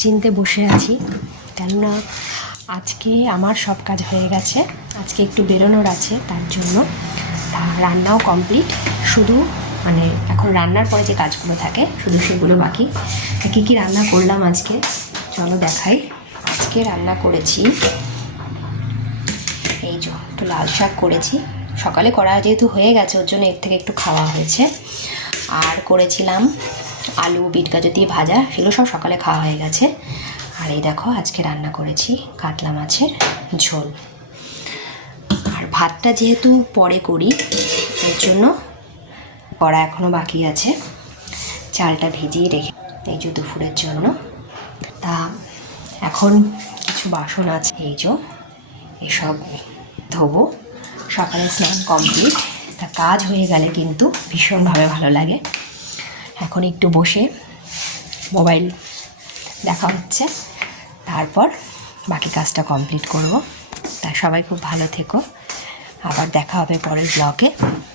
চিনতে বসে আছি, কেননা আজকে আমার সব কাজ হয়ে গেছে। আজকে একটু বেরোনোর আছে, তার জন্য রান্নাও কমপ্লিট। শুধু মানে এখন রান্নার পরে যে কাজগুলো থাকে শুধু সেগুলো বাকি। কী কী রান্না করলাম আজকে চলো দেখাই। আজকে রান্না করেছি এই যে একটু লাল শাক করেছি, সকালে করা যেহেতু হয়ে গেছে ওর জন্য এর থেকে একটু খাওয়া হয়েছে। আর করেছিলাম আলু বিট গাজর দিয়ে ভাজা, সেগুলো সব সকালে খাওয়া হয়ে গেছে। আর এই দেখো আজকে রান্না করেছি কাতলা মাছের ঝোল। আর ভাতটা যেহেতু পরে করি এর জন্য করা এখনও বাকি আছে, চালটা ভিজিয়ে রেখে এই যে দুপুরের জন্য। তা এখন কিছু বাসন আছে, এই যে এসব ধোবো। সকালে স্নান কমপ্লিট, তা কাজ হয়ে গেলে কিন্তু ভীষণভাবে ভালো লাগে। এখন একটু বসে মোবাইল দেখা হচ্ছে, তারপর বাকি কাজটা কমপ্লিট করব। তা সবাই খুব ভালো থেকো, আবার দেখা হবে পরের ব্লগে।